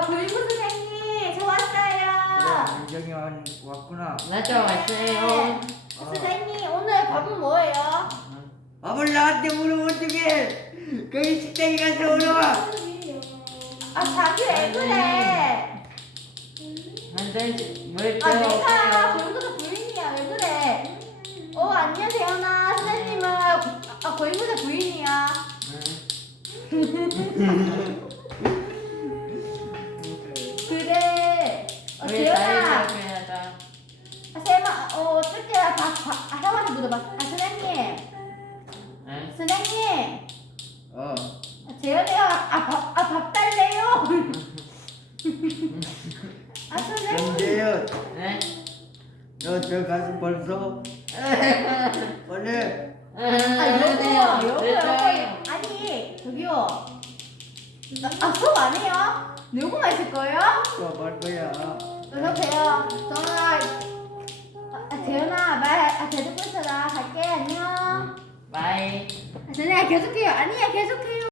교육부 선생님, 저 왔어요. 민정이 왔구나. 나도 왔어요. 선생님, 오늘 밥은 뭐예요? 밥을 나한테 물으면 어떡해. 거기 식당에 가서 물어봐. 아, 자기 왜 그래? 한잔 물 아, 내가 떠올게요. 고인구사 부인이야. 왜 그래? 안녕, 재현아. 선생님은 고인구사 부인이야. 그래. 우리 재현아. 사이좋게 하자. 세마, 어쩔 때야. 형한테 물어봐. 선생님. 응? 선생님. 어. 재현이가, 밥 달래요? 선생님. 정재현, 네? 너 저 가서 벌써? 오늘 요거요. 아니, 저기요. 수업 안 해요? 누구만 있을 거예요? 또뭘 거야? 여보세요. 재현아, 계속 있어라. 갈게. 안녕. 바이. 선생님, 계속해요. 아니야, 계속해요.